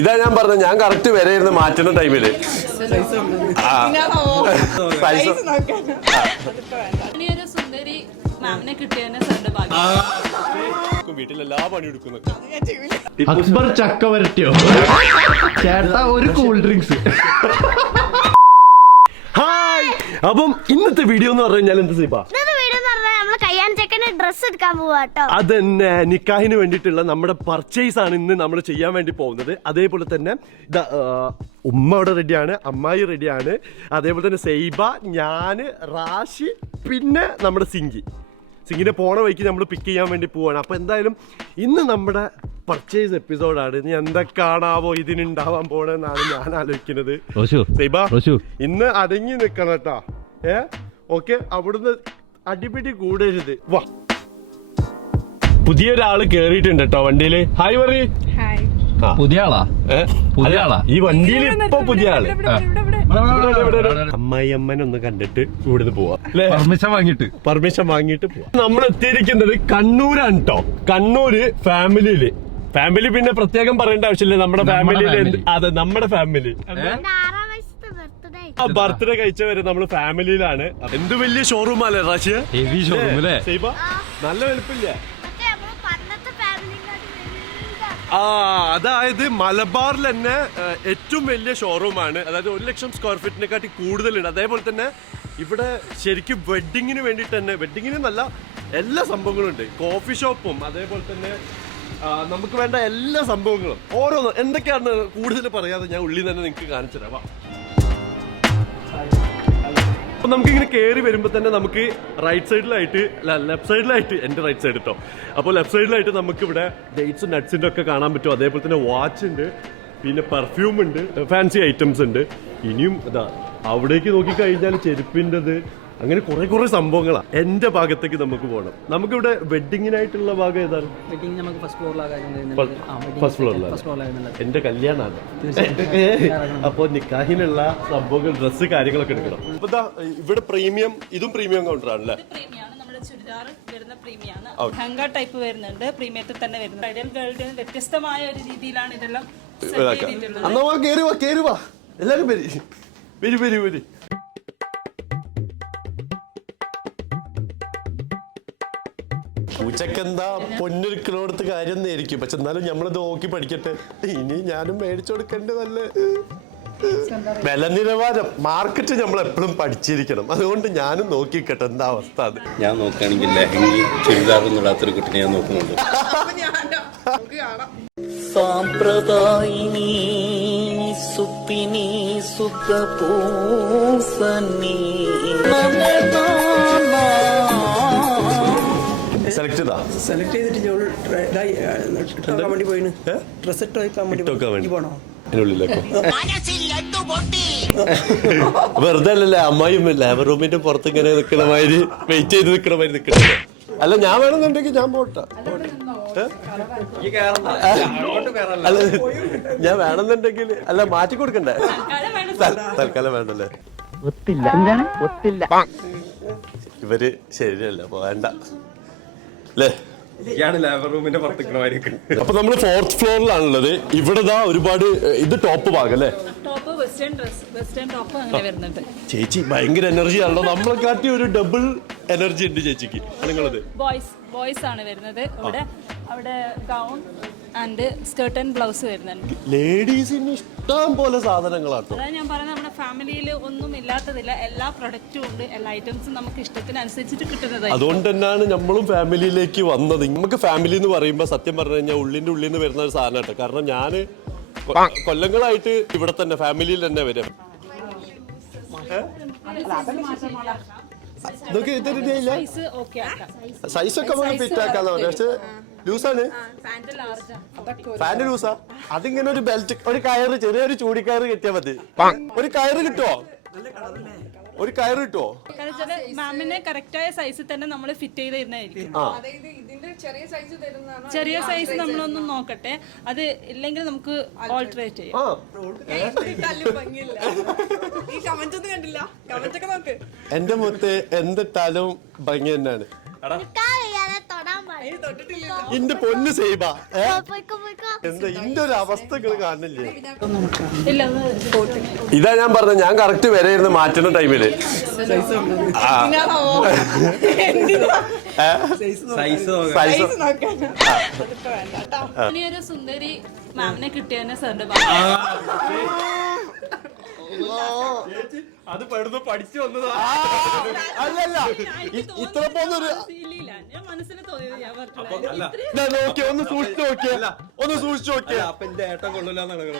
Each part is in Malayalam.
ഇതാ ഞാൻ പറഞ്ഞത്, ഞാൻ കറക്റ്റ് വരെയിരുന്ന് മാറ്റുന്ന ടൈമില് വീട്ടിലെല്ലാ പണിയെടുക്കുന്നു. അക്ബർ ചക്ക വരട്ടിയോ ചേട്ടാ, ഒരു കൂൾ ഡ്രിങ്ക്സ്. ഹായ്, അപ്പം ഇന്നത്തെ വീഡിയോ എന്ന് പറഞ്ഞു കഴിഞ്ഞാൽ എന്താ സീബ? അതന്നെ, നിക്കാഹിന് വേണ്ടിയിട്ടുള്ള നമ്മുടെ പർച്ചേസ് ആണ് ഇന്ന് നമ്മൾ ചെയ്യാൻ വേണ്ടി പോകുന്നത്. അതേപോലെ തന്നെ ഉമ്മ അവിടെ റെഡിയാണ്, അമ്മായി റെഡിയാണ്, അതേപോലെ തന്നെ സൈബ, ഞാന്, റാഷി, പിന്നെ നമ്മുടെ സിംഗിനെ പോണ വഴിക്ക് നമ്മൾ പിക്ക് ചെയ്യാൻ വേണ്ടി പോവാണ്. അപ്പൊ എന്തായാലും ഇന്ന് നമ്മുടെ പർച്ചേസ് എപ്പിസോഡാണ്. ഇനി എന്തൊക്കെയാണാവോ ഇതിനുണ്ടാവാൻ പോണെന്നാണ് ഞാൻ ആലോചിക്കുന്നത്. സൈബ ഇന്ന് അടങ്ങി നിക്കണം കേട്ടാ. ഓക്കെ, അവിടുന്ന് അടിപിടി കൂടരുത്. വാ, പുതിയൊരാള് കേറിയിട്ടുണ്ട് കേട്ടോ വണ്ടിയില്. ഹായ് പറയ്. പുതിയ ആളാ ഈ വണ്ടിയിൽ ഇപ്പൊ പുതിയ ആള്. അമ്മായിയമ്മനൊന്ന് കണ്ടിട്ട് ഇവിടുന്ന് പോവാം. പെർമിഷൻ വാങ്ങിയിട്ട് പോവാം. നമ്മൾ എത്തിയിരിക്കുന്നത് കണ്ണൂരാണ് കേട്ടോ. കണ്ണൂര് ഫാമിലി പിന്നെ പ്രത്യേകം പറയേണ്ട ആവശ്യമില്ല. നമ്മുടെ ഫാമിലിയിൽ അതെ, നമ്മുടെ ഫാമിലി ബർത്ത്ഡേ കഴിച്ചവരെ നമ്മള് ഫാമിലിയിലാണ്. എന്ത് വലിയ ഷോറൂം അല്ലേ റാഷിയ? ഹെവി ഷോറൂം അല്ലേ? നല്ല വലുപ്പില്ല. അതായത് മലബാറിൽ തന്നെ ഏറ്റവും വലിയ ഷോറൂമാണ്. അതായത് 1 ലക്ഷം സ്ക്വയർ ഫീറ്റിനെക്കാട്ടി കൂടുതലുണ്ട്. അതേപോലെ തന്നെ ഇവിടെ ശരിക്കും വെഡിങ്ങിന് വേണ്ടിയിട്ട് തന്നെ, വെഡിങ്ങിന് നല്ല എല്ലാ സംഭവങ്ങളും ഉണ്ട്. കോഫി ഷോപ്പും അതേപോലെ തന്നെ നമുക്ക് വേണ്ട എല്ലാ സംഭവങ്ങളും ഓരോന്നും എന്തൊക്കെയാണെന്ന് കൂടുതൽ പറയാതെ ഞാൻ ഉള്ളിൽ തന്നെ നിങ്ങൾക്ക് കാണിച്ചു തരാം. അപ്പൊ നമുക്കിങ്ങനെ കയറി വരുമ്പോൾ തന്നെ നമുക്ക് റൈറ്റ് സൈഡിലായിട്ട്, ലെഫ്റ്റ് സൈഡിലായിട്ട്, എന്റെ റൈറ്റ് സൈഡ് കേട്ടോ. അപ്പോൾ ലെഫ്റ്റ് സൈഡിലായിട്ട് നമുക്ക് ഇവിടെ ഡേറ്റ്സും നട്ട്സിന്റെ ഒക്കെ കാണാൻ പറ്റും. അതേപോലെ തന്നെ വാച്ച് ഉണ്ട്, പിന്നെ പെർഫ്യൂം ഉണ്ട്, ഫാൻസി ഐറ്റംസ് ഉണ്ട്. ഇനിയും ഇതാ അവിടേക്ക് നോക്കിക്കഴിഞ്ഞാൽ ചെരുപ്പിൻ്റെത്, അങ്ങനെ കുറെ സംഭവങ്ങളാണ്. എന്റെ ഭാഗത്തേക്ക് നമുക്ക് പോകണം. നമുക്കിവിടെ വെഡിങ്ങിനായിട്ടുള്ള ഭാഗം ഏതാണ്? ഫസ്റ്റ് ഫ്ലോറിലാണ്. എന്റെ കല്യാണമാണ്. അപ്പൊ നിക്കാഹിനുള്ള സംഭവങ്ങൾ, ഡ്രസ്സ്, കാര്യങ്ങളൊക്കെ എടുക്കണം. അപ്പൊ ഇവിടെ പ്രീമിയം, ഇതും പ്രീമിയം കൗണ്ടറാണല്ലേ? ടൈപ്പ് വരുന്നുണ്ട്, പ്രീമിയത്തിൽ തന്നെ വരുന്നുണ്ട്. ബ്രൈഡൽ ഗേൾഡിന് വ്യത്യസ്തമായ ഒരു രീതിയിലാണ് ഇതെല്ലാം. എല്ലാരും വരി. പൂച്ചക്കെന്താ പൊന്നൊരുക്കിനോടത്ത് കാര്യം എന്നായിരിക്കും. പക്ഷെ എന്നാലും നമ്മളിത് നോക്കി പഠിക്കട്ടെ. ഇനി ഞാനും മേടിച്ചു കൊടുക്കേണ്ടത് നല്ല വില നിലവാരം, മാർക്കറ്റ് നമ്മൾ എപ്പോഴും പഠിച്ചിരിക്കണം. അതുകൊണ്ട് ഞാനും നോക്കിക്കട്ടെ എന്താ അവസ്ഥ. അത് ഞാൻ നോക്കുകയാണെങ്കിൽ ലഹങ്കി ചുരിദാറൊന്നും ഇടാത്തൊരു കുട്ടിനെ ഞാൻ നോക്കുന്നുണ്ട്. സാമ്പ്രദായിനി സുപ്പിനി സുഖപൂസനി സെലക്ട് ചെയ്തിട്ട് വെറുതെ അല്ലല്ലേ അമ്മായിയും ലേബർ റൂമിന്റെ പുറത്ത് ഇങ്ങനെ നിക്കണ മാതിരി, വെയിറ്റ് ചെയ്ത് നിക്കണ മാതിരി നിക്കണ. അല്ല, ഞാൻ വേണമെന്നുണ്ടെങ്കിൽ ഞാൻ പോട്ടെ. അല്ല, ഞാൻ വേണമെന്നുണ്ടെങ്കിൽ അല്ല മാറ്റി കൊടുക്കണ്ടേ? തൽക്കാലം വേണ്ടല്ലേ? ഇവര് ശരിയല്ല, വേണ്ട അല്ലേ? അപ്പൊ നമ്മള് 4th ഫ്ലോറിലാണുള്ളത്. ഇവിടെ ഒരുപാട്, ഇത് ടോപ്പ് ഭാഗം അല്ലേ? ചേച്ചി ഭയങ്കര എനർജി ആണല്ലോ. നമ്മളെ കാട്ടി ഒരു ഡബിൾ എനർജി ഉണ്ട് ചേച്ചിക്ക്. നിങ്ങളത് ബോയ്സ് ആണ് വരുന്നത്. അവിടെ gown and skirt and blouse വരുന്നുണ്ട്. ലേഡീസിന് ഇഷ്ടം പോലെ സാധനങ്ങളാട്ടോ. അതാണ് ഞാൻ പറയുന്നത്, നമ്മുടെ ഫാമിലിയിൽ ഒന്നും ഇല്ലാത്തതില്ല. എല്ലാ പ്രൊഡക്റ്റും ഉണ്ട്, എല്ലാ ഐറ്റംസും നമുക്ക് ഇഷ്ടത്തിനനുസരിച്ചിട്ട് കിട്ടുന്നത്. അതുകൊണ്ട് തന്നെയാണ് നമ്മളും ഫാമിലിയിലേക്ക് വന്നത്. നമുക്ക് ഫാമിലി എന്ന് പറയുമ്പോൾ സത്യം പറഞ്ഞു കഴിഞ്ഞാൽ ഉള്ളിന്റെ ഉള്ളിൽ നിന്ന് വരുന്ന ഒരു സാധനം കേട്ടോ. കാരണം ഞാൻ കൊല്ലങ്ങളായിട്ട് ഇവിടെ തന്നെ ഫാമിലിയിൽ തന്നെ വരും. സൈസൊക്കെ നമുക്ക് ഫിറ്റ് ആക്കാന്ന് പറയാം. പക്ഷെ ലൂസാണ്, പാന്റ് ലൂസാ. അതിങ്ങനെ ഒരു ബെൽറ്റ്, ഒരു കയറ്, ചെറിയൊരു ചൂടിക്കയറ് കിട്ടിയാൽ മതി. ഒരു കയറ് കിട്ടുമോ? മാമിനെ കറക്റ്റായ സൈസിൽ തന്നെ നമ്മൾ ഫിറ്റ് ചെയ്ത് തരുന്നതായിരിക്കും. ചെറിയ സൈസ് നമ്മളൊന്നും നോക്കട്ടെ, അത് ഇല്ലെങ്കിൽ നമുക്ക് ഓൾട്ടറേറ്റ് ചെയ്യാം. എന്റെ മുത്ത് എന്തിട്ടാലും ഭംഗി തന്നെയാണ്. ഇന്റെ പൊന്ന് സൈബ എന്താ ഇന്റെ ഒരു അവസ്ഥകൾ കാണില്ലേ? ഇല്ല ഒന്ന് പോട്ടെ. ഇതാ ഞാൻ പറഞ്ഞത്, ഞാൻ കറക്റ്റ് വരെയിരുന്ന് മാറ്റുന്ന ടൈമില് ഇനിയൊരു സുന്ദരി മാമിനെ കിട്ടിയെന്നെ സാറിന്റെ അത് പെടുന്നു പഠിച്ചു വന്നതാ. അല്ലല്ല ഇത്ര പോന്നൊരു ഞാൻ മനസ്സിൽ തോന്നിയത് ഞാൻ പറഞ്ഞു. നോക്കിയ ഒന്ന് സൂക്ഷിച്ചു നോക്കിയ ഒന്ന് സൂക്ഷിച്ചു നോക്കിയ അപ്പൊ എന്റെ ഏട്ടം കൊള്ളില്ലാന്നാണ് നിങ്ങൾ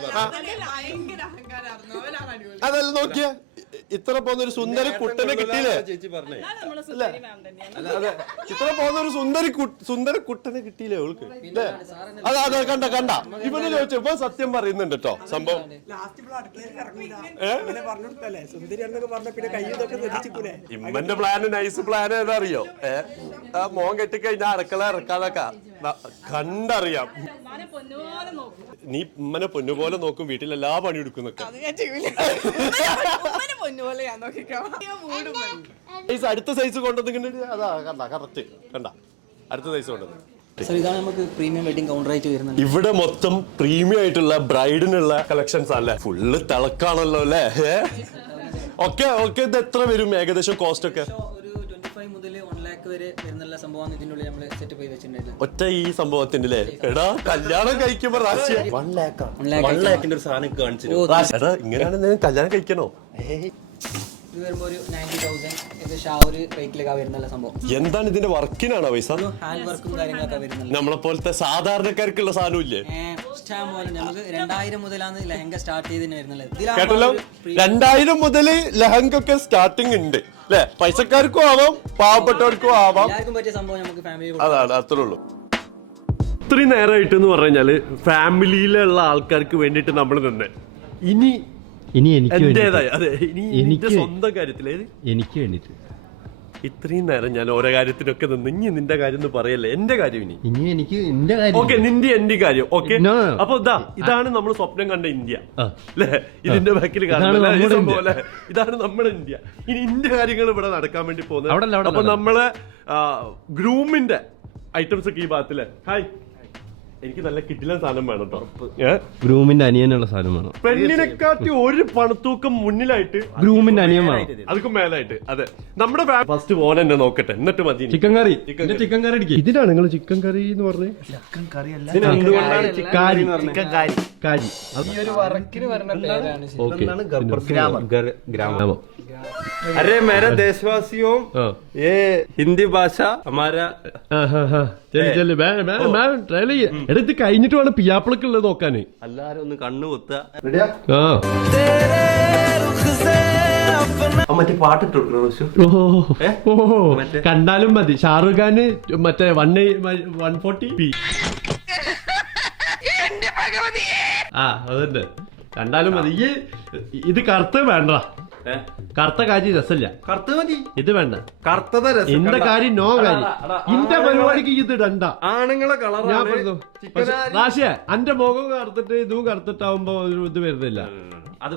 അതല്ല നോക്കിയ ഇത്ര പോകുന്നൊരു സുന്ദരി കുട്ടനെ കിട്ടിയില്ലേ? ചേച്ചി പറഞ്ഞേ. നമ്മള് സുന്ദരി മാം തന്നെയാണ്. അതെ ഇത്ര പോകുന്നൊരു സുന്ദരി കുട്ടനെ കിട്ടിയില്ലേ അവൾക്ക്? അല്ലേ? അതെ കണ്ട ഇവന് ചോദിച്ചു. ഇപ്പൊ സത്യം പറയുന്നുണ്ട് കേട്ടോ സംഭവം. ഇമ്മന്റെ പ്ലാന് നൈസ് പ്ലാൻ ഏതാ അറിയോ? മോൻ കെട്ടിക്കഴിഞ്ഞാൽ അടുക്കള ഇറക്കാതൊക്കെ കണ്ടറിയാം. ഉമ്മാനെ പൊന്നുപോലെ നോക്കും. നീ ഉമ്മനെ പൊന്നുപോലെ നോക്കും, വീട്ടിൽ എല്ലാ പണി എടുക്കുന്നൊക്കെ. അടുത്ത സൈസ് കൊണ്ടുവന്നിട്ടുണ്ട്. അതാ കണ്ട കറക്റ്റ് കണ്ട അടുത്ത സൈസ് കൊണ്ടുവന്നു. ഇതാണ് നമുക്ക് പ്രീമിയം വെഡിങ് കൗണ്ടർ ആയിട്ട് വരുന്നത്. ഇവിടെ മൊത്തം പ്രീമിയം ആയിട്ടുള്ള ബ്രൈഡിനുള്ള കളക്ഷൻസ് അല്ലേ? ഫുള്ള് തിളക്കാണല്ലോ അല്ലേ? ഓക്കെ ഇത് എത്ര വരും ഏകദേശം കോസ്റ്റ് ഒക്കെ? ഒരു 25 മുതൽ 1 lakh വരെ വരുന്നുള്ള സംഭവമാണ് ഇതിനുള്ളിൽ നമ്മൾ സെറ്റപ്പ് ചെയ്ത് വെച്ചിട്ടുണ്ടായിരുന്നത്. ഒറ്റ ഈ സംഭവത്തിന്റെ അല്ലേ? എടാ കല്യാണം കഴിക്കുമ്പോ 1 lakh 1 lakh ഒരു സാധനം കാണിച്ചു. എടാ ഇങ്ങനെയാണ് കല്യാണം കഴിക്കണോ? ഇത് വരുമ്പോൾ ഒരു 90,000 ഏകദേശം ആ ഒരു റേറ്റിലേക്കാണ് വരുന്നുള്ള സംഭവം. എന്താണ് ഇതിന്റെ വർക്കിനാണോ പൈസ? ഹാൻഡ് വർക്കും കാര്യങ്ങളൊക്കെ വരുന്നുണ്ട്. നമ്മളെ പോലത്തെ സാധാരണക്കാർക്കുള്ള സാധനം ഇല്ലേ? ഇഷ്ടം പോലെ നമുക്ക് 2000 മുതലാണ് ലെഹങ്ക സ്റ്റാർട്ട് ചെയ്തതിന് വരുന്നുള്ളത്. കേട്ടല്ലോ, 2000 മുതൽ ലെഹങ്കൊക്കെ സ്റ്റാർട്ടിങ് ഉണ്ട് അല്ലെ? പൈസക്കാർക്കും ആവാം, പാവപ്പെട്ടവർക്കും ആവാം. എല്ലാവർക്കും പറ്റിയ സംഭവം നമുക്ക് ഫാമിലി. അതാണ് അത്രേ ഉള്ളൂ. ഇത്രയും നേരമായിട്ട് എന്ന് പറഞ്ഞു കഴിഞ്ഞാല് ഫാമിലിയിലുള്ള ആൾക്കാർക്ക് വേണ്ടിട്ട് നമ്മൾ നിന്ന് ഇനി എന്റേതായ അതെ ഇനി സ്വന്തം കാര്യത്തില് എനിക്ക് വേണ്ടിട്ട് ഇത്രയും നേരം ഞാൻ ഓരോ കാര്യത്തിനൊക്കെ നിന്ന് ഇനി നിന്റെ കാര്യം എന്ന് പറയല്ലേ, എന്റെ കാര്യം ഇനി എനിക്ക് എന്റെ കാര്യം. ഓക്കെ നിന്റെ എന്റെ കാര്യം ഓക്കെ. അപ്പൊ ഇതാണ് നമ്മൾ സ്വപ്നം കണ്ട ഇന്ത്യ അല്ലെ? ഇതിന്റെ ബാക്കിൽ കാണുന്നത് ഇതാണ് നമ്മുടെ ഇന്ത്യ. ഇനി ഇന്ത്യ കാര്യങ്ങൾ ഇവിടെ നടക്കാൻ വേണ്ടി പോകുന്നത്. അപ്പൊ നമ്മള് ഗ്രൂമിന്റെ ഐറ്റംസ് ഒക്കെ ഈ ഭാഗത്തില്. ഹായ്, എനിക്ക് നല്ല കിട്ടില്ല സാധനം വേണം കേട്ടോ. ഗ്രൂമിന്റെ അനിയനുള്ള സാധനം വേണം. പെണ്ണിനെക്കാട്ടി ഒരു പണത്തൂക്കം മുന്നിലായിട്ട് ഗ്രൂമിന്റെ അനിയൻ വേണം. അതൊക്കെ മേലായിട്ട്. അതെ, നമ്മുടെ ഫസ്റ്റ് പോലെ തന്നെ നോക്കട്ടെ, എന്നിട്ട് മതി. ചിക്കൻ കറി അടിക്കും. ഇതിനാണ് നിങ്ങൾ ചിക്കൻ കറി എന്ന് പറഞ്ഞത്? ചിക്കൻ കറി അല്ല, എന്തുകൊണ്ടാണ് കാരി? ഗ്രാമം. अरे मेरे देशवासियों, ये हिंदी भाषा हमारा എടുത്ത് കഴിഞ്ഞിട്ട് വേണം പിയാപ്പിളക്ക് ഉള്ളത് നോക്കാന്. എല്ലാരും ഒന്ന് കണ്ണു കുത്തുക. മറ്റേ പാട്ടിട്ടു കണ്ടാലും മതി. ഷാറുഖ് ഖാന് മറ്റേ 140p. അതന്നെ കണ്ടാലും മതി. ഇത് കറുത്ത വേണ്ട, കറുത്ത കാര്യം രസമില്ല. കറുത്ത മതി, ഇത് വേണ്ട. കറുത്തത രസം. എന്റെ കാര്യം നോ കാര്യം. ഇന്റെ പരിപാടിക്ക് ഇത് ഇടണ്ട. ആണുങ്ങളെ കളർ ഞാൻ പറഞ്ഞു റാഷിയ, എന്റെ മുഖം കറുത്തിട്ട് ഇതും കറുത്തിട്ടാവുമ്പോ ഒരു ഇത് വരുന്നില്ല. അത്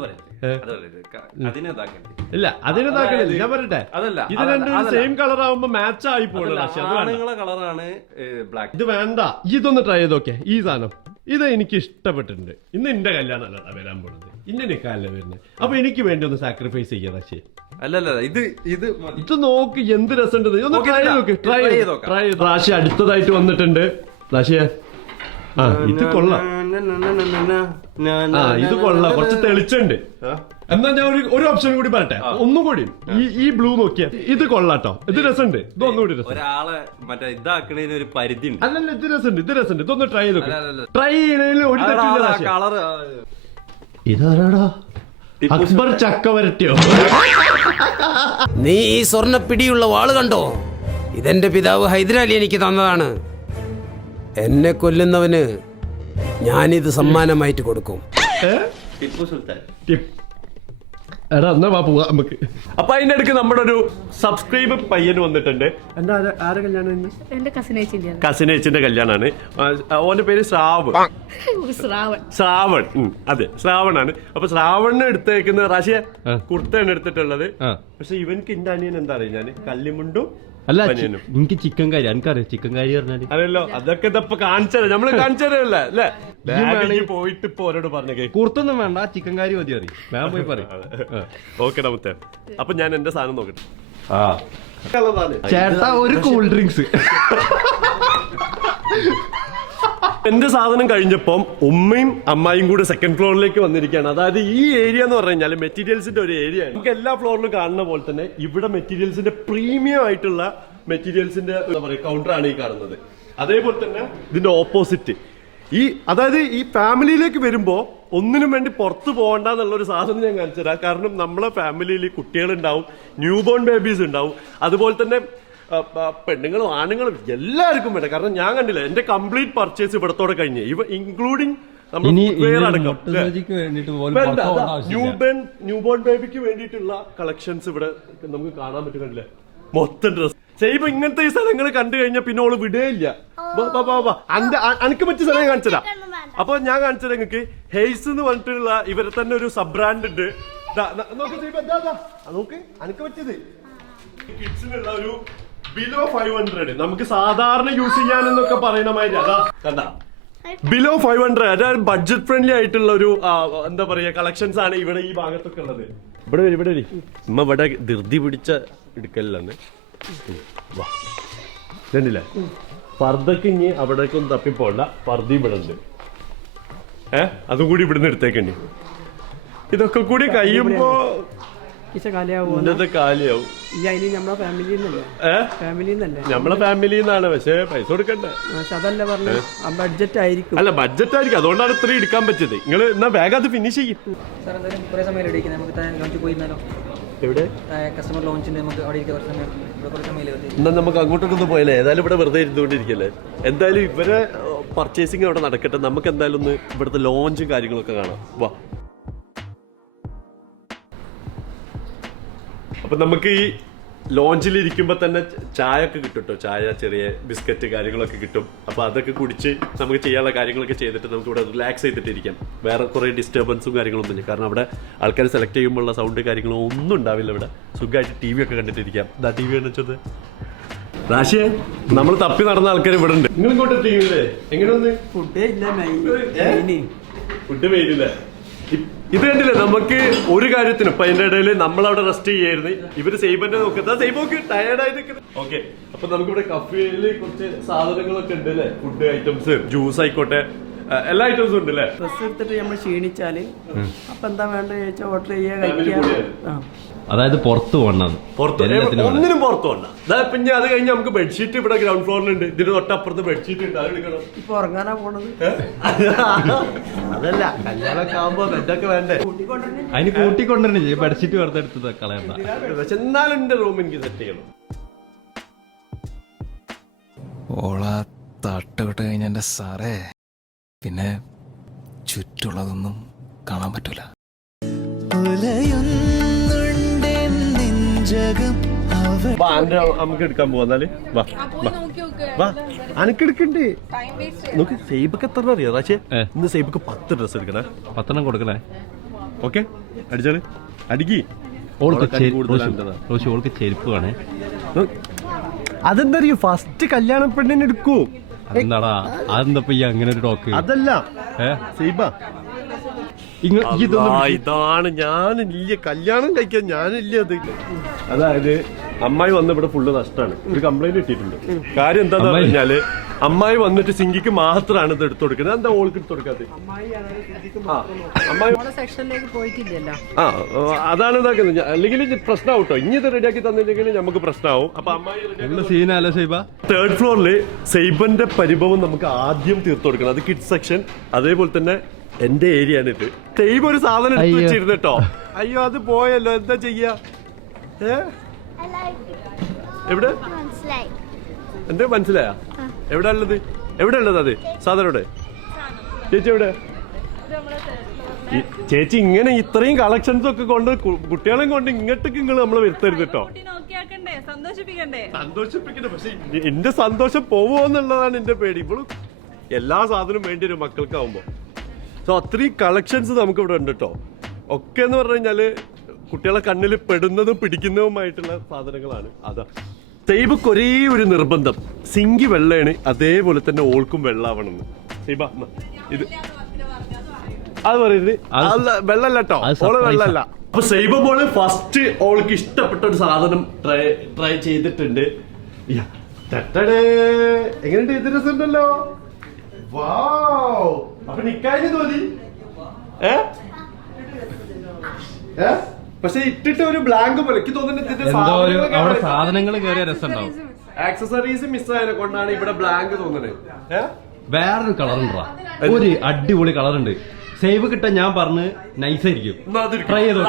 ഇല്ല അതിനെതാക്കണില്ല. ഞാൻ പറയട്ടെ, ഇത് രണ്ടും സെയിം കളർ ആവുമ്പോ മാച്ച് ആയി പോകണം. ആണുങ്ങളെ കളറാണ് ബ്ലാക്ക്. ഇത് വേണ്ട. ഇതൊന്ന് ട്രൈ ചെയ്ത് നോക്കിയാ ഈ സാധനം. ഇത് എനിക്ക് ഇഷ്ടപ്പെട്ടിട്ടുണ്ട്. ഇന്ന് എന്റെ കല്യാണമല്ല വരാൻ പോകുന്നത്, ഇന്ന നിക്കാല്ല വരുന്നത്. അപ്പൊ എനിക്ക് വേണ്ടി ഒന്ന് സാക്രിഫൈസ് ചെയ്യാം. പക്ഷേ അല്ലല്ല, ഇത് നോക്ക് എന്ത് രസമുണ്ട്. ഒന്ന് ട്രൈ നോക്ക്. ട്രൈ ചെയ്ത് റാഷി അടുത്തതായിട്ട് വന്നിട്ടുണ്ട്. റാഷിയ ഇത് കൊള്ളാം. ഇത് കൊള്ളാം, കുറച്ച് തെളിച്ചുണ്ട്. എന്നാ ഞാൻ ഒരു ഓപ്ഷൻ കൂടി പറയട്ടെ, ഒന്നുകൂടി. ഈ ബ്ലൂ നോക്കിയാ ഇത് കൊള്ളാട്ടോ. ഇത് രസമുണ്ട്. ഇതൊന്നുകൂടി രസം. ഒരാളെ മറ്റേ ഇതാക്കണേന് ഒരു പരിധി ഉണ്ട്. അല്ലല്ല, ഇത് രസമുണ്ട്. ഇതൊന്ന് ട്രൈ ചെയ്ത് ട്രൈ ചെയ്യണേൽ ഒരു തെറ്റില്ല. കളർ ഇതാരാടാ? അക്ബർ ചക്കവരട്ടിയോ? നീ ഈ സ്വർണ്ണ പിടിയുള്ള വാള് കണ്ടോ? ഇതെന്റെ പിതാവ് ഹൈദരാലി എനിക്ക് തന്നതാണ്. എന്നെ കൊല്ലുന്നവന് ഞാനിത് സമ്മാനമായിട്ട് കൊടുക്കും. ടിപ്പു സുൽത്താൻ. എടാ എന്നാ വാ പോവാ നമുക്ക്. അപ്പൊ അതിന്റെ അടുക്ക് നമ്മുടെ ഒരു സബ്സ്ക്രൈബ് പയ്യന് വന്നിട്ടുണ്ട്. എന്താ ആരെ കല്യാണം? എന്റെ കസിനേച്ചിന്റെ കല്യാണാണ്. ഓന്റെ പേര് ശ്രാവൺ. അതെ, ശ്രാവണാണ്. അപ്പൊ ശ്രാവണിനെ എടുത്തേക്കുന്ന റാഷിയ കുർത്തയാണ് എടുത്തിട്ടുള്ളത്. പക്ഷെ ഇവൻക്ക് എന്റെ അനിയൻ എന്താ അറിയാം, ഞാൻ കല്ലിമുണ്ടും അല്ല ബനിയനും. എനിക്ക് ചിക്കൻ കറി എനിക്കറിയാം ചിക്കൻ കറി പറഞ്ഞാല് അറിയല്ലോ അതൊക്കെ ഇതപ്പൊ കാണിച്ചത് നമ്മള് കാണിച്ചതല്ലേ അല്ലേ വേണമെങ്കിൽ പോയിട്ട് ഇപ്പൊ ഓരോട് പറഞ്ഞേ. കുർത്തൊന്നും വേണ്ട ചിക്കൻ കറി മതി അറിയും ഞാൻ പോയി പറയും ഓക്കെ മുത്തേ. അപ്പൊ ഞാൻ എന്റെ സാധനം നോക്കട്ടെ. ആ ചേട്ടാ ഒരു കൂൾ ഡ്രിങ്ക്സ്. എന്റെ സാധനം കഴിഞ്ഞപ്പം ഉമ്മയും അമ്മായും കൂടെ സെക്കൻഡ് ഫ്ലോറിലേക്ക് വന്നിരിക്കുകയാണ്. അതായത് ഈ ഏരിയ എന്ന് പറഞ്ഞു കഴിഞ്ഞാൽ മെറ്റീരിയൽസിന്റെ ഒരു ഏരിയ ആണ്. നമുക്ക് എല്ലാ ഫ്ലോറിലും കാണുന്ന പോലെ തന്നെ ഇവിടെ മെറ്റീരിയൽസിന്റെ പ്രീമിയം ആയിട്ടുള്ള മെറ്റീരിയൽസിന്റെ എന്താ പറയുക കൗണ്ടറാണ് ഈ കാണുന്നത്. അതേപോലെ തന്നെ ഇതിന്റെ ഓപ്പോസിറ്റ് അതായത് ഈ ഫാമിലിയിലേക്ക് വരുമ്പോ ഒന്നിനും വേണ്ടി പുറത്ത് പോകണ്ട എന്നുള്ളൊരു സാധനം ഞാൻ കാണിച്ചു തരാം. കാരണം നമ്മളെ ഫാമിലിയിൽ കുട്ടികളുണ്ടാവും, ന്യൂ ബോൺ ബേബീസ് ഉണ്ടാവും, അതുപോലെ തന്നെ പെണ്ണുങ്ങളും ആണുങ്ങളും എല്ലാവർക്കും വേണ്ട. കാരണം ഞാൻ കണ്ടില്ല എന്റെ കംപ്ലീറ്റ് പർച്ചേസ് ഇവിടത്തോടെ കഴിഞ്ഞ് ഇൻക്ലൂഡിങ് ന്യൂ ബോൺ ബേബിക്ക് വേണ്ടിയിട്ടുള്ള കളക്ഷൻസ് ഇവിടെ നമുക്ക് കാണാൻ പറ്റും. കണ്ടില്ലേ മൊത്തം ഡ്രസ്. ചെയ്യുമ്പോ ഇങ്ങനത്തെ ഈ സ്ഥലങ്ങൾ കണ്ടു കഴിഞ്ഞാൽ പിന്നെ ഓള് വിടേയില്ല. അനക്ക് പറ്റിയ സ്ഥലം കാണിച്ചതാ. അപ്പൊ ഞാൻ കാണിച്ചത് നിങ്ങൾക്ക് ഹെയ്സ് എന്ന് പറഞ്ഞിട്ടുള്ള ഇവരെ തന്നെ ഒരു സബ് ബ്രാൻഡ് ഉണ്ട്. നോക്ക് അനക്ക് പറ്റിയത് കിഡ്സിനുള്ള ഒരു ബിലോ 500 നമുക്ക് സാധാരണ യൂസ് ചെയ്യാനെന്നൊക്കെ പറയുന്ന മാതിരി. അതാ കണ്ട ബിലോ 500 അതായത് ബഡ്ജറ്റ് ഫ്രണ്ട്ലി ആയിട്ടുള്ള ഒരു എന്താ പറയാ കളക്ഷൻസ് ആണ് ഇവിടെ ഈ ഭാഗത്തൊക്കെ ഉള്ളത്. ഇവിടെ വരി ഉമ്മ ഇവിടെ ധൃതി പിടിച്ച എടുക്കലാണ്. ഇതല്ലേ പർദ്ദക്ക് ഇനി അവിടേക്കൊന്നും തപ്പിപ്പോണ്ട. പർദ്ദ ഇവിടെ ഉണ്ട്. അതും കൂടി ഇവിടുന്ന് എടുത്തേക്കണ്ടി. ഇതൊക്കെ കൂടി കഴിയുമ്പോ കാലിയാവും. നമ്മളെ ഫാമിലി നിന്നാണ്. പക്ഷെ പൈസ കൊടുക്കണ്ടേ? ബഡ്ജറ്റ് ആയിരിക്കും. അല്ല ബഡ്ജറ്റ് ആയിരിക്കും. അതുകൊണ്ടാണ് ഇത്രയും എടുക്കാൻ പറ്റിയത്. നിങ്ങൾ എന്നാ വേഗം അത് ഫിനിഷ് ചെയ്യും. എവിടെ കസ്റ്റമർ ലോഞ്ചിന് നമുക്ക് അവിടെ എന്നാ നമുക്ക് അങ്ങോട്ടൊക്കെ പോയല്ലേ? ഏതായാലും ഇവിടെ വെറുതെ ഇരുന്നുകൊണ്ടിരിക്കല്ലേ. എന്തായാലും ഇവരെ പർച്ചേസിങ് അവിടെ നടക്കട്ടെ. നമുക്ക് എന്തായാലും ഒന്ന് ഇവിടുത്തെ ലോഞ്ചും കാര്യങ്ങളൊക്കെ കാണാം. വാ. അപ്പൊ നമുക്ക് ഈ ലോഞ്ചിൽ ഇരിക്കുമ്പോ തന്നെ ചായ ഒക്കെ കിട്ടും കേട്ടോ. ചായ, ചെറിയ ബിസ്ക്കറ്റ് കാര്യങ്ങളൊക്കെ കിട്ടും. അപ്പൊ അതൊക്കെ കുടിച്ച് നമുക്ക് ചെയ്യാനുള്ള കാര്യങ്ങളൊക്കെ ചെയ്തിട്ട് നമുക്ക് ഇവിടെ റിലാക്സ് ചെയ്തിട്ടിരിക്കാം. വേറെ കുറെ ഡിസ്റ്റർബൻസും കാര്യങ്ങളൊന്നും ഇല്ല. കാരണം അവിടെ ആൾക്കാർ സെലക്ട് ചെയ്യുമ്പോഴുള്ള സൗണ്ട് കാര്യങ്ങളും ഒന്നും ഉണ്ടാവില്ല. ഇവിടെ സുഖമായിട്ട് TV ഒക്കെ കണ്ടിട്ടിരിക്കാം. ഇതാ TV കണ്ടിച്ചത് റാഷിയെ നമ്മൾ തപ്പി നടന്ന ആൾക്കാർ ഇവിടെ ഉണ്ട്. നിങ്ങൾ ഇങ്ങോട്ട് എത്തിയില്ലേ? എങ്ങനെയൊന്ന് ഫുഡ് മെയിനില്ലേ? ഇത് കണ്ടില്ലേ നമുക്ക് ഒരു കാര്യത്തിനും ഇപ്പൊ അതിന്റെ ഇടയിൽ നമ്മളവിടെ റെസ്റ്റ് ചെയ്യായിരുന്നു. ഇവര് സൈബന്റെ നോക്കുന്നത് സൈബോക്ക് ടയർഡായിട്ട്. ഓക്കെ, അപ്പൊ നമുക്കിവിടെ കഫേയില് കുറച്ച് സാധനങ്ങളൊക്കെ ഉണ്ട് അല്ലെ? ഫുഡ് ഐറ്റംസ്, ജ്യൂസ് ആയിക്കോട്ടെ, എല്ലാ ഐറ്റംസും ഉണ്ട് അല്ലേ? ഡ്രസ് എടുത്തിട്ട് നമ്മൾ ക്ഷീണിച്ചാല് അപ്പൊ എന്താ വേണ്ടത് ചോദിച്ചാൽ ഓർഡർ ചെയ്യാൻ കഴിക്കാം. അതായത് പുറത്ത് പോകണം. ഒന്നിനും പുറത്തു പോകണ്ട. പിന്നെ അത് കഴിഞ്ഞ് നമുക്ക് ബെഡ്ഷീറ്റ് ഇവിടെ ഗ്രൗണ്ട് ഫ്ലോറിലുണ്ട്. ഇതിന് തൊട്ടപ്പുറത്ത് ബെഡ്ഷീറ്റ് ഉണ്ട്. അത് എടുക്കണം. ഇപ്പൊ ഉറങ്ങാനാ പോണത്. അതല്ല കല്യാണമൊക്കെ ആവുമ്പോ ബെഡൊക്കെ വേണ്ടേ? അതിന് കൂട്ടിക്കൊണ്ടുവരണേ ബെഡ്ഷീറ്റ് വെറുതെ എടുത്തത് കളയണ്ട. പക്ഷെ എന്നാലും എന്റെ റൂം എനിക്ക് സെറ്റ് ചെയ്യണം. ഓള തട്ടുകെട്ട് കഴിഞ്ഞ എന്റെ സാറേ പിന്നെ ചുറ്റുള്ളതൊന്നും കാണാൻ പറ്റൂല. നമുക്ക് എടുക്കാൻ പോവാന്നാല് അനക്ക് എടുക്കണ്ടേ? നോക്ക് സൈബക്ക് എത്ര അറിയാം പക്ഷേ ഇന്ന് സൈബക്ക് 10 ഡ്രസ് എടുക്കണേ. 10 കൊടുക്കണേ. ഓക്കെ അടിച്ചാല് അടിക്കി. ഓൾക്ക് ചെരുപ്പ് വേണേ. അതെന്താ അറിയോ ഫസ്റ്റ് കല്യാണ പെണ്ണിന് എടുക്കൂ. എന്താടാ അതെന്താ അങ്ങനെ ഒരു ടോക്ക്? അതല്ല സൈബ ഇതാണ് ഞാനില്ല കല്യാണം കഴിക്കാൻ ഞാനില്ല. അത് അതായത് അമ്മായി വന്ന് ഇവിടെ ഫുള്ള് നഷ്ടമാണ്. ഒരു കംപ്ലൈന്റ് കിട്ടിയിട്ടുണ്ട്. കാര്യം എന്താന്ന് പറഞ്ഞാല് അമ്മായി വന്നിട്ട് സിങ്കിക്ക് മാത്രമാണ് ഇത് എടുത്തു കൊടുക്കുന്നത്. എന്താ ഓൾക്ക് എടുത്തു കൊടുക്കാത്തത്? സെക്ഷനിലേക്ക് പോയിട്ടില്ലല്ലോ. അതാണ് ഇതാക്കുന്നത്. അല്ലെങ്കിൽ പ്രശ്നമാവും കേട്ടോ. ഇനി ഇത് റെഡിയാക്കി തന്നില്ലെങ്കിൽ നമുക്ക് പ്രശ്നമാവും. അപ്പൊ അമ്മായി സീനല്ലേ സൈബ? 3rd ഫ്ലോറില് സൈബന്റെ പരിഭവം നമുക്ക് ആദ്യം തീർത്തു കൊടുക്കണം. അത് കിഡ്സ് സെക്ഷൻ. അതേപോലെ തന്നെ എന്റെ ഏരിയ ആണ് ഇത്. സൈബ ഒരു സാധനം എടുത്തു വെച്ചിരുന്നു കേട്ടോ. അയ്യോ അത് പോയല്ലോ. എന്താ ചെയ്യാ? എവിടെ എന്താ മനസ്സിലായ? എവിടെ ഉള്ളത്? എവിടെ ഉള്ളത് അത് സാധനം? എവിടെ ചേച്ചി? എവിടെ ചേച്ചി? ഇങ്ങനെ ഇത്രയും കളക്ഷൻസ് ഒക്കെ കൊണ്ട് കുട്ടികളെയും കൊണ്ട് ഇങ്ങോട്ടേക്ക് നിങ്ങൾ നമ്മളെ വരുത്തരുത് കേട്ടോ. സന്തോഷിപ്പിക്കണ്ടേ? പക്ഷെ എന്റെ സന്തോഷം പോവോ എന്നുള്ളതാണ് എന്റെ പേടി. ഇപ്പോഴും എല്ലാ സാധനവും വേണ്ടി വരും മക്കൾക്കാവുമ്പോ. സോ അത്രയും കളക്ഷൻസ് നമുക്ക് ഇവിടെ ഉണ്ട് കേട്ടോ. ഒക്കെ എന്ന് പറഞ്ഞു കഴിഞ്ഞാല് കുട്ടികളെ കണ്ണിൽ പെടുന്നതും പിടിക്കുന്നതുമായിട്ടുള്ള സാധനങ്ങളാണ്. അതാ സൈബക്ക് ഒരേ ഒരു നിർബന്ധം, സിങ്കി വെള്ളയാണ്, അതേപോലെ തന്നെ ഓൾക്കും വെള്ളാവണമെന്ന്. സൈബ ഇത് അത് പറയുന്നത് വെള്ളല്ല കേട്ടോ, ഓള് വെള്ളല്ല. അപ്പൊ സൈബ മോള് ഫസ്റ്റ് ഓൾക്ക് ഇഷ്ടപ്പെട്ട ഒരു സാധനം ട്രൈ ചെയ്തിട്ടുണ്ട്. എങ്ങനെയുണ്ട്? ഇത് രസമുണ്ടല്ലോ. അപ്പൊ നിക്കാന് തോന്നി പക്ഷെ ഇട്ടിട്ട് ഒരു ബ്ലാങ്ക് പോലെ എനിക്ക് തോന്നുന്നുണ്ട്. സാധനങ്ങൾ കയറിയ രസം ഉണ്ടാവും. ആക്സസറീസ് മിസ്സായതിനെ കൊണ്ടാണ് ഇവിടെ ബ്ലാങ്ക് തോന്നുന്നത്. വേറൊരു കളർ ഉണ്ടാ, ഒരു അടിപൊളി കളർ ഉണ്ട്. സേവ് കിട്ടാൻ ഞാൻ പറഞ്ഞ് നൈസായിരിക്കും, ട്രൈ ചെയ്തോ.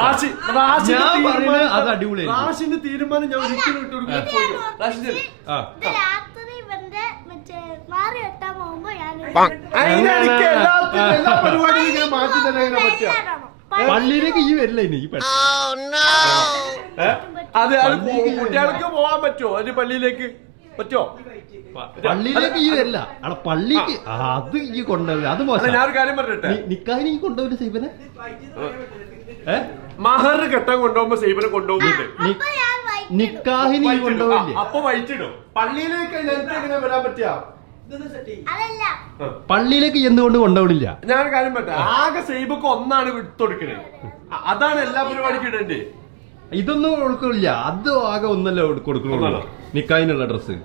ഞാൻ പറഞ്ഞത് അത് അടിപൊളിയായിരിക്കും. റാഷിന്റെ തീരുമാനം ഞാൻ ഒരിക്കലും ഇട്ട് കൊടുക്കാൻ എല്ലാ പരിപാടിയും ഇങ്ങനെ മാറ്റി തന്നെ പറ്റുക. പള്ളിയിലേക്ക് ഈ വരില്ല ഇനി ഈ അതെ, അത് കുട്ടികൾക്ക് പോവാൻ പറ്റുമോ? അതിന് പള്ളിയിലേക്ക് പറ്റുമോ? പള്ളിയിലേക്ക് ഈ വരില്ല, അവിടെ പള്ളിക്ക് അത് ഈ കൊണ്ടുവരില്ല. അത് മോശം. ഞാനൊരു കാര്യം പറഞ്ഞിട്ടെ, നിക്കാഹിന് ഈ കൊണ്ടുപോകില്ല സൈബനെ. മഹർ കെട്ടാൻ കൊണ്ടുപോകുമ്പോ സൈബനെ കൊണ്ടുപോകുന്നുണ്ട്. നിക്കാഹിന് ഈ കൊണ്ടുപോകില്ലേ? അപ്പൊ വൈറ്റിടും. പള്ളിയിലേക്ക് എങ്ങനെ വരാൻ പറ്റിയ? പള്ളിയിലേക്ക് എന്തുകൊണ്ട് കൊണ്ടുപോകില്ല? ഞാനൊരു കാര്യം പറ്റാ, ആകെ സൈബക്ക് ഒന്നാണ് വിട്ടുകൊടുക്കണേ, അതാണ് എല്ലാ പരിപാടിക്കും ഇടണ്ടേ. ഇതൊന്നും കൊടുക്കില്ല, അത് ആകെ ഒന്നല്ലേ കൊടുക്കണുള്ളൂ നിക്കാഹിനുള്ള ഡ്രസ്സ്.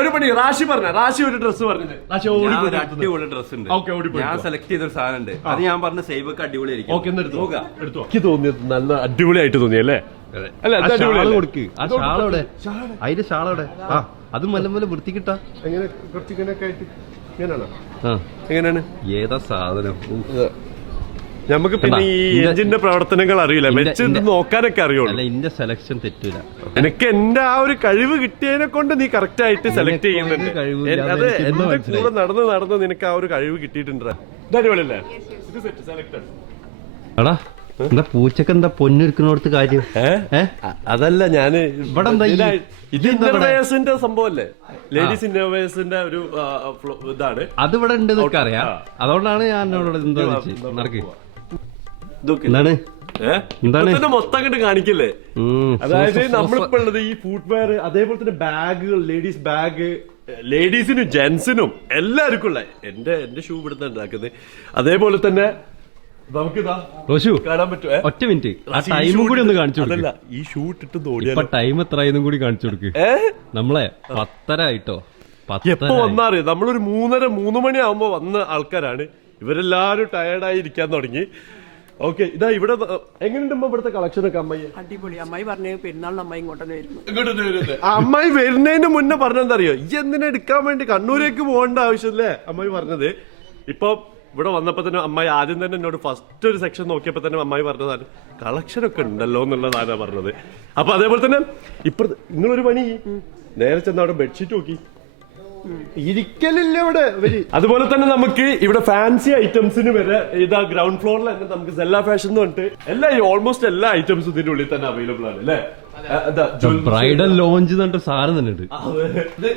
ഒരു പണി റാഷി പറഞ്ഞ, റാഷി ഒരു ഡ്രസ് പറഞ്ഞത്. അടിപൊളി ഡ്രസ് ഉണ്ട്, ഞാൻ സെലക്ട് ചെയ്തൊരു സാധനം ഉണ്ട്, അത് ഞാൻ പറഞ്ഞ സൈബക്ക് അടിപൊളിയായിരിക്കും. എനിക്ക് തോന്നിയത് നല്ല അടിപൊളിയായിട്ട് തോന്നിയല്ലേ? കൊടുക്ക് ആ ഷാളോടെ, അതിന്റെ ഷാളോടെ. ആ അത് മല്ലമല്ല വൃത്തിക്കിട്ടാ എങ്ങനെയാണ് ഏതാ സാധനം? നമുക്ക് പിന്നെ ഈ എഞ്ചിന്റെ പ്രവർത്തനങ്ങൾ അറിയില്ല, വെച്ച് നോക്കാനൊക്കെ അറിയുള്ളൂ. അല്ല, ഇന്റെ സെലക്ഷൻ തെറ്റൂല. എനിക്ക് എന്റെ ആ ഒരു കഴിവ് കിട്ടിയതിനെ കൊണ്ട് നീ കറക്റ്റ് ആയിട്ട് സെലക്ട് ചെയ്യുന്നുണ്ട്. അത് എന്റെ കൂടെ നടന്ന് നിനക്ക് ആ ഒരു കഴിവ് കിട്ടിയിട്ടുണ്ട്. ഇതടിപൊളിയല്ലേ? എടാ എന്താ പൂച്ചക്ക് എന്താ പൊന്നൊരുക്കുന്നോടത്ത് കാര്യം? അതല്ല, ഞാന് ഇവിടെ എന്താ ഇത് ഇന്നർവേഴ്സിന്റെ സംഭവല്ലേ, ലേഡീസ് ഇന്നർവേഴ്സിന്റെ ഒരു ഇതാണ്. അത് ഇവിടെ ഉണ്ട് എന്നൊക്കെ അറിയാം, അതുകൊണ്ടാണ് ഞാൻ എന്താ നടക്ക്. എന്താണ് എന്താണ് മൊത്തം അങ്ങോട്ട് കാണിക്കല്ലേ? അതായത് നമ്മളിപ്പോ ഉള്ളത് ഈ ഫുട്വെയർ, അതേപോലെ തന്നെ ബാഗുകൾ, ലേഡീസ് ബാഗ്, ലേഡീസിനും ജെന്റ്സിനും എല്ലാവർക്കും ഉള്ള എന്റെ ഷൂ ഇവിടുന്ന് ഉണ്ടാക്കുന്നത്. അതേപോലെ തന്നെ നമുക്കിതാ കാണാൻ പറ്റുമോ? ഒറ്റ മിനിറ്റ്, ആ ടൈമും കൂടി ഒന്ന് കാണിച്ചു കൊടുക്കില്ല. ഈ ഷൂ ഇട്ടിട്ട് തോടിയാ ടൈം എത്രയെന്നും കൂടി കാണിച്ചു കൊടുക്ക്. നമ്മളെ 10:30 ആയിട്ടോ. എപ്പോ വന്നാറ് നമ്മളൊരു 3 മണി ആവുമ്പോ വന്ന ആൾക്കാരാണ്. ഇവരെല്ലാരും ടയർഡായി ഇരിക്കാൻ തുടങ്ങി. ഓക്കെ, ഇതാ ഇവിടെ എങ്ങനെയുണ്ട് ഇവിടുത്തെ കളക്ഷൻ ഒക്കെ? അമ്മായി അടിപൊളി. അമ്മായി പറഞ്ഞു പെരുന്നാളിന് അമ്മായി ഇങ്ങോട്ട് വരുന്നു. അമ്മായി വരുന്നതിന് മുന്നേ പറഞ്ഞെന്താ അറിയോ, ഈ എന്തിനാ എടുക്കാൻ വേണ്ടി കണ്ണൂരേക്ക് പോകേണ്ട ആവശ്യമല്ലേ അമ്മായി പറഞ്ഞത്. ഇപ്പൊ ഇവിടെ വന്നപ്പോ തന്നെ അമ്മായി ആദ്യം തന്നെ എന്നോട് ഫസ്റ്റ് ഒരു സെക്ഷൻ നോക്കിയപ്പോ തന്നെ അമ്മായി പറഞ്ഞതാണ് കളക്ഷൻ ഒക്കെ ഉണ്ടല്ലോ എന്നുള്ളതാണ് പറഞ്ഞത്. അപ്പൊ അതേപോലെ തന്നെ ഇപ്പുറത്ത് നിങ്ങളൊരു പണി നേരെ ചെന്ന് അവിടെ ബെഡ്ഷീറ്റ് നോക്കി ഇരിക്കലില്ല ഇവിടെ. അതുപോലെ തന്നെ നമുക്ക് ഇവിടെ ഫാൻസി ഐറ്റംസിന് വരെ ഇതാ ഗ്രൗണ്ട് ഫ്ലോറിൽ തന്നെ നമുക്ക് സെല്ല ഫാഷൻ എന്ന് പറഞ്ഞിട്ട് എല്ലാ ഓൾമോസ്റ്റ് എല്ലാ ഐറ്റംസും ഇതിന്റെ ഉള്ളിൽ തന്നെ അവൈലബിൾ ആണ് അല്ലേ? ബ്രൈഡൽ ലോഞ്ച് എന്നിട്ട് സാധനം തന്നെ ഉണ്ട്.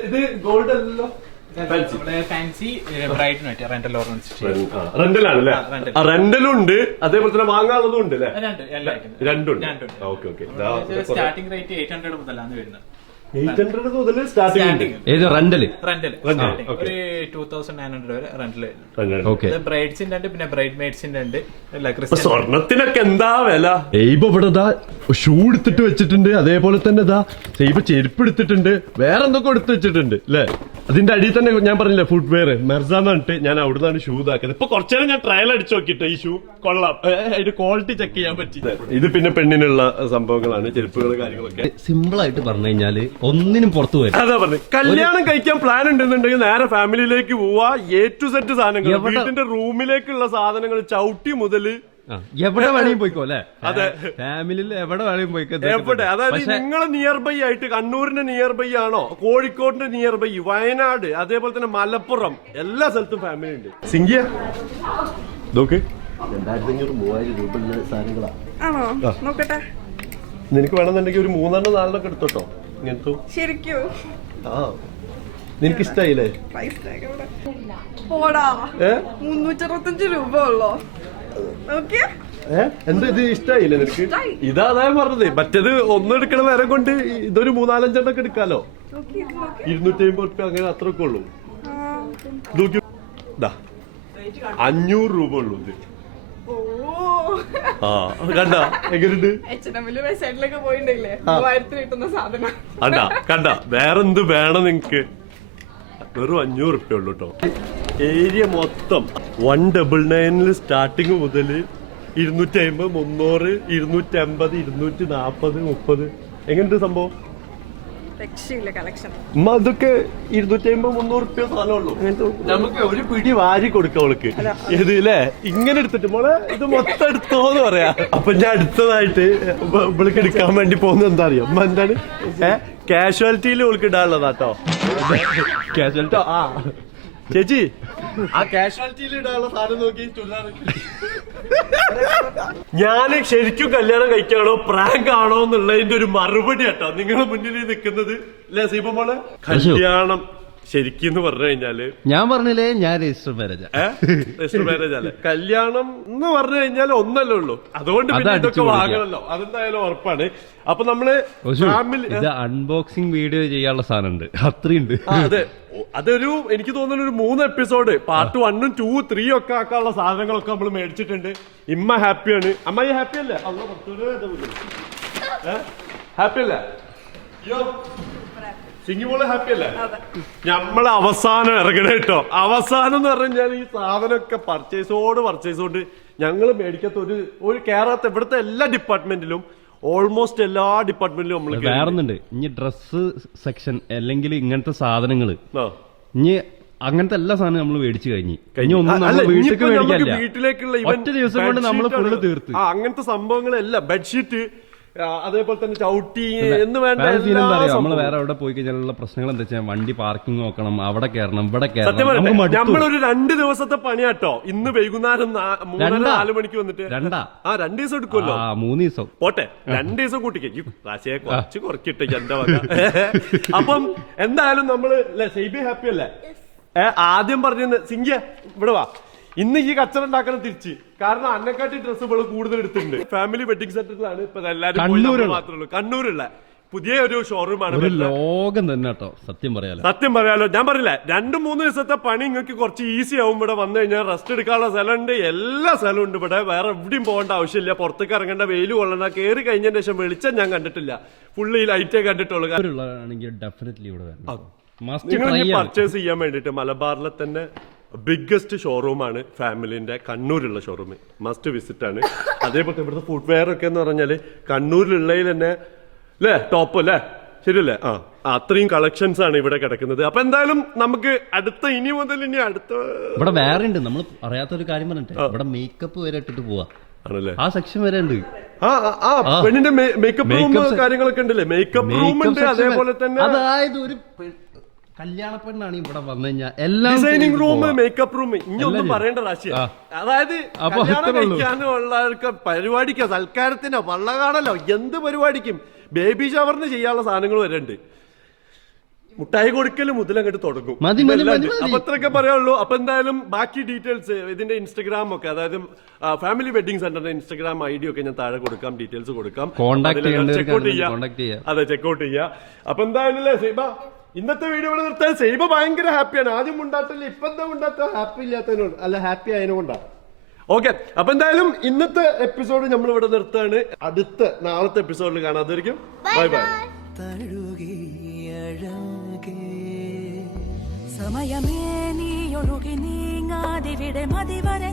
ഇത് ഗോൾഡ് അല്ലല്ലോ, ഫാൻസി ബ്രൈഡിനായിട്ട് റെന്റലാണ് അല്ലേ? റെന്റലും ഉണ്ട്, അതേപോലെ തന്നെ വാങ്ങാനുള്ളതും ഉണ്ട് അല്ലേ? രണ്ടുണ്ട്. Okay okay. സ്റ്റാർട്ടിംഗ് റേറ്റ് 800 മുതലാണ് വരുന്നത്. 800 മുതൽ സ്റ്റാർട്ടിംഗ്. ഏത് റെന്റല്? ഒരു 2900 വരെ റെന്റല്. ബ്രൈഡ്സിന്റെ ഉണ്ട്, പിന്നെ ബ്രൈഡ് മെയ്ഡ്സിന്റെ ഉണ്ട്. സ്വർണത്തിനൊക്കെ എന്താ വില? ഇവിടെ ഷൂ എടുത്തിട്ട് വെച്ചിട്ടുണ്ട്, അതേപോലെ തന്നെ ചെരുപ്പ് എടുത്തിട്ടുണ്ട്, വേറെ എന്തൊക്കെ എടുത്ത് വെച്ചിട്ടുണ്ട് അല്ലേ? അതിന്റെ അടിയിൽ തന്നെ ഞാൻ പറഞ്ഞില്ലേ ഫുട്വെയർ മെർസാന്ന് പറഞ്ഞിട്ട് ഞാൻ അവിടുന്നാണ് ഷൂ ഇതാക്കുന്നത്. ഇപ്പൊ കുറച്ചേരം ഞാൻ ട്രയൽ അടിച്ചു നോക്കിട്ട് ഈ ഷൂ കൊള്ളാം, അതിന്റെ ക്വാളിറ്റി ചെക്ക് ചെയ്യാൻ പറ്റി. ഇത് പിന്നെ പെണ്ണിനുള്ള സംഭവങ്ങളാണ്, ചെരുപ്പുകൾ കാര്യങ്ങളൊക്കെ. സിമ്പിൾ ആയിട്ട് പറഞ്ഞു കഴിഞ്ഞാല് ഒന്നിനും പുറത്തു പോയി. അതാ പറഞ്ഞു, കല്യാണം കഴിക്കാൻ പ്ലാൻ ഉണ്ടെന്നുണ്ടെങ്കിൽ നേരെ ഫാമിലിയിലേക്ക് പോവാ. A to Z സാധനങ്ങൾ, വീട്ടിന്റെ റൂമിലേക്കുള്ള സാധനങ്ങൾ, ചവിട്ടി മുതല് എവിടെ വേണമെങ്കിലും പോയിക്കോ അല്ലെ? അതെ, ഫാമിലിയിൽ എവിടെ വേണമെങ്കിലും പോയിക്കോ. എവിടെ, അതായത് നിങ്ങളെ നിയർ ബൈ ആയിട്ട് കണ്ണൂരിന്റെ നിയർ ബൈ ആണോ, കോഴിക്കോടിന്റെ നിയർ ബൈ, വയനാട്, അതേപോലെ തന്നെ മലപ്പുറം, എല്ലാ സ്ഥലത്തും ഫാമിലി ഉണ്ട്. സിംഗിയ നോക്ക് 2500-3000 രൂപയുള്ള സാധനങ്ങളാ. നോക്കട്ടെ, നിനക്ക് വേണമെന്നുണ്ടെങ്കിൽ ഒരു 3-4 എടുത്തോട്ടോ. ഇങ്ങനത്തെ ശരിക്കും നിനക്ക് ഇഷ്ടായില്ലേ? 365 രൂപ ഉള്ളോ? എന്താ ഇത് ഇഷ്ടായില്ലേ നിനക്ക്? ഇതാ പറഞ്ഞത്. മറ്റേത് ഒന്നും എടുക്കണ നേരം കൊണ്ട് ഇതൊരു 4-5 എണ്ണൊക്കെ എടുക്കാലോ. 250 റുപ്യ അങ്ങനെ അത്രയൊക്കെ ഉള്ളൂ. 500 രൂപ ഉള്ളൂ ഇത്. ആ കണ്ട എങ്ങനെയുണ്ട്? കണ്ട വേറെന്ത് വേണം നിങ്ങക്ക്? വെറും 500 റുപ്യ ഉള്ളു കേട്ടോ. ഏരിയ മൊത്തം 199 സ്റ്റാർട്ടിങ് മുതൽ 250, 300, 250, 240, 30 എങ്ങനെയുണ്ട് സംഭവം? അതൊക്കെ 250-300 റുപ്യ സാധനമുള്ളൂ. നമുക്ക് ഒരു പിടി വാരി കൊടുക്കാം അവൾക്ക്. ഇത് ല്ലേ ഇങ്ങനെ എടുത്തിട്ട് മോളെ ഇത് മൊത്തം എടുത്തോന്ന് പറയാ. അപ്പൊ ഞാൻ അടുത്തതായിട്ട് ഇവൾക്ക് എടുക്കാൻ വേണ്ടി പോകുന്നത് എന്താ അറിയോ? എന്താണ് കാഷ്വാലിറ്റിയിൽ അവൾക്ക് ഇടാനുള്ളതാട്ടോ. കാഷ്വാലിറ്റി ആ ചേച്ചി ആ കാഷ്വാലിറ്റിയിൽ ഇടാനുള്ള സാധനം നോക്കി ഞാൻ ശരിക്കും കല്യാണം കഴിക്കാണോ പ്രാങ്ക് ആണോ എന്നുള്ളതിന്റെ ഒരു മറുപടി കേട്ടോ നിങ്ങളുടെ മുന്നിൽ നിൽക്കുന്നത്. അല്ലെ സീബ മോളെ? കല്യാണം ശരിക്കും പറഞ്ഞു കഴിഞ്ഞാല് ഞാൻ പറഞ്ഞില്ലേ ഞാൻ രജിസ്റ്റർ മാരേജ് അല്ലേ? കല്യാണം എന്ന് പറഞ്ഞു കഴിഞ്ഞാൽ ഒന്നല്ലേ ഉള്ളൂ. അതുകൊണ്ട് പിന്നെ ഇതൊക്കെ വാങ്ങണല്ലോ, അതെന്തായാലും ഉറപ്പാണ്. അപ്പൊ നമ്മള് അൺബോക്സിംഗ് വീഡിയോ ചെയ്യാനുള്ള സാധനം ഉണ്ട്, അത്രയുണ്ട്. അതെ, അതൊരു എനിക്ക് തോന്നുന്നു ഒരു 3 എപ്പിസോഡ് പാർട്ട് 1, 2, 3 ഒക്കെ ആക്കാനുള്ള സാധനങ്ങളൊക്കെ നമ്മൾ മേടിച്ചിട്ടുണ്ട്. ഇമ്മ ഹാപ്പിയാണ്. അമ്മായി ഹാപ്പി അല്ലേ? ഹാപ്പി അല്ലേ? സിംഗിമോള് ഹാപ്പി അല്ലേ? നമ്മള് അവസാനം ഇറങ്ങണേ കേട്ടോ. അവസാനം എന്ന് പറഞ്ഞാൽ ഈ സാധനമൊക്കെ പർച്ചേസോട് ഞങ്ങൾ മേടിക്കാത്ത ഒരു കേരളത്തെ ഇവിടുത്തെ എല്ലാ ഡിപ്പാർട്ട്മെന്റിലും ഓൾമോസ്റ്റ് എല്ലാ ഡിപ്പാർട്ട്മെന്റിലും നമ്മൾ വേറൊന്നുണ്ട്. ഇനി ഡ്രസ് സെക്ഷൻ അല്ലെങ്കിൽ ഇങ്ങനത്തെ സാധനങ്ങള് ഇനി അങ്ങനത്തെ എല്ലാ സാധനവും നമ്മൾ മേടിച്ചു കഴിഞ്ഞ് ഒന്നും വീട്ടിലേക്കുള്ള ഒറ്റ ദിവസം കൊണ്ട് നമ്മൾ ഫുള്ള് തീർത്ത്. അങ്ങനത്തെ സംഭവങ്ങളെല്ലാം ബെഡ്ഷീറ്റ് അതേപോലെ തന്നെ ചവിട്ടി എന്ന് വേണ്ട നമ്മള് വേറെ എവിടെ പോയി കഴിഞ്ഞാലുള്ള പ്രശ്നങ്ങൾ എന്താ വെച്ചാൽ വണ്ടി പാർക്കിംഗ് നോക്കണം, അവിടെ കയറണം, ഇവിടെ നമ്മളൊരു 2 ദിവസത്തെ പണിയാട്ടോ. ഇന്ന് വൈകുന്നേരം 3-4 മണിക്ക് വന്നിട്ട് 2 ദിവസം എടുക്കുമല്ലോ. 3 ദിവസം പോട്ടെ, 2 ദിവസം കൂട്ടിക്ക് കുറച്ച് കുറക്കിട്ടെ എന്റെ വക. അപ്പം എന്തായാലും നമ്മള് സൈബി ഹാപ്പി അല്ലേ? ആദ്യം പറഞ്ഞ സിംഗിയ ഇവിടെ വാ, ഇന്ന് ഈ കച്ചറ ഉണ്ടാക്കണം തിരിച്ച്. കാരണം അന്നക്കാട്ടി ഡ്രസ്സ് ഇപ്പോൾ കൂടുതൽ എടുത്തിട്ടുണ്ട്. ഫാമിലി വെഡിങ് സെന്ററിലാണ് ഇപ്പൊ എല്ലാവരും മാത്രമേ ഉള്ളൂ. കണ്ണൂരുള്ള പുതിയ ഒരു ഷോറൂമാണ്. ലോകം തന്നെ കേട്ടോ. സത്യം പറയാലോ, ഞാൻ പറഞ്ഞില്ല 2-3 ദിവസത്തെ പണി നിങ്ങൾക്ക് കുറച്ച് ഈസി ആവും. ഇവിടെ വന്നു കഴിഞ്ഞാൽ റെസ്റ്റ് എടുക്കാനുള്ള സ്ഥലമുണ്ട്, എല്ലാ സ്ഥലവും ഉണ്ട് ഇവിടെ. വേറെ എവിടെയും പോകേണ്ട ആവശ്യമില്ല, പുറത്തേക്ക് ഇറങ്ങേണ്ട, വെയിൽ കൊള്ളണ്ട. കയറി കഴിഞ്ഞതിന് ശേഷം വെളിച്ചം ഞാൻ കണ്ടിട്ടില്ല, ഫുള്ള് ഈ ലൈറ്റേ കണ്ടിട്ടുള്ളൂ. പർച്ചേസ് ചെയ്യാൻ വേണ്ടിട്ട് മലബാറിലെ തന്നെ ബിഗ്ഗസ്റ്റ് ഷോറൂമാണ് ഫാമിലിന്റെ കണ്ണൂരുള്ള ഷോറൂം. മസ്റ്റ് വിസിറ്റ് ആണ്. അതേപോലെ ഇവിടുത്തെ ഫുട്വെയർ ഒക്കെ എന്ന് പറഞ്ഞാല് കണ്ണൂരിലുള്ളതിൽ തന്നെ അല്ലേ ടോപ്പ് അല്ലേ? ശരിയല്ലേ? അത്രയും കളക്ഷൻസ് ആണ് ഇവിടെ കിടക്കുന്നത്. അപ്പൊ എന്തായാലും നമുക്ക് ഇനി മുതൽ ഇവിടെ വേറെ ഉണ്ട്. നമ്മൾ അറിയാത്തൊരു കാര്യം പറഞ്ഞിട്ട് ഇവിടെ മേക്കപ്പ് വരെ ഇട്ടിട്ട് പോവാ ആണല്ലേ? ആ സെക്ഷൻ വരെ ഉണ്ട്. പെണ്ണിന്റെ മേക്കപ്പ് റൂം കാര്യങ്ങളൊക്കെ ഉണ്ടല്ലേ? മേക്കപ്പ് റൂം ഉണ്ട്. അതേപോലെ തന്നെ അതായത് ഒരു കല്യാണ പെണ്ണാണ് ഇവിടെ വന്നു കഴിഞ്ഞാൽ എല്ലാം ഡിസൈനിങ് റൂം, മേക്കപ്പ് റൂം, ഇനിയൊന്നും പറയേണ്ട രാശിയ. അതായത് കല്യാണം കഴിക്കാനുള്ള പരിപാടിക്കോ സൽക്കാരത്തിനോ വള്ള കാണലോ എന്ത് പരിപാടിക്കും ബേബി ഷവറിന് ചെയ്യാനുള്ള സാധനങ്ങൾ വരെ ഉണ്ട്. മുട്ടായി കൊടുക്കല് മുതൽ അങ്ങോട്ട് തുടങ്ങും. അപ്പൊ അത്രയൊക്കെ പറയാനുള്ളൂ. അപ്പൊ എന്തായാലും ബാക്കി ഡീറ്റെയിൽസ് ഇതിന്റെ ഇൻസ്റ്റഗ്രാം ഒക്കെ, അതായത് ഫാമിലി വെഡിങ് സെന്ററിന്റെ ഇൻസ്റ്റഗ്രാം ID ഒക്കെ ഞാൻ താഴെ കൊടുക്കാം, ഡീറ്റെയിൽസ് കൊടുക്കാം. ചെക്കൗട്ട് ചെയ്യാം. അതെ, ചെക്കൗട്ട് ചെയ്യാം. അപ്പൊ എന്തായാലും അല്ലേ സൈബ, ഇന്നത്തെ വീഡിയോ ഇവിടെ നിർത്താൻ. സൈബ ഭയങ്കര ഹാപ്പിയാണ്. ആദ്യം ഉണ്ടാട്ടില്ല, ഇപ്പൊ എന്താ ഉണ്ടാത്ത ഹാപ്പി ഇല്ലാത്തതിനോട് അല്ല, ഹാപ്പി ആയതുകൊണ്ടാണ്. ഓക്കെ, അപ്പൊ എന്തായാലും ഇന്നത്തെ എപ്പിസോഡ് നമ്മൾ ഇവിടെ നിർത്താണ്. അടുത്ത നാളത്തെ എപ്പിസോഡിൽ കാണാം. അതായിരിക്കും ബൈ ബൈ. സമയമേ നീ ഒഴുകി നീങ്ങാതിവിടെ മതിവരെ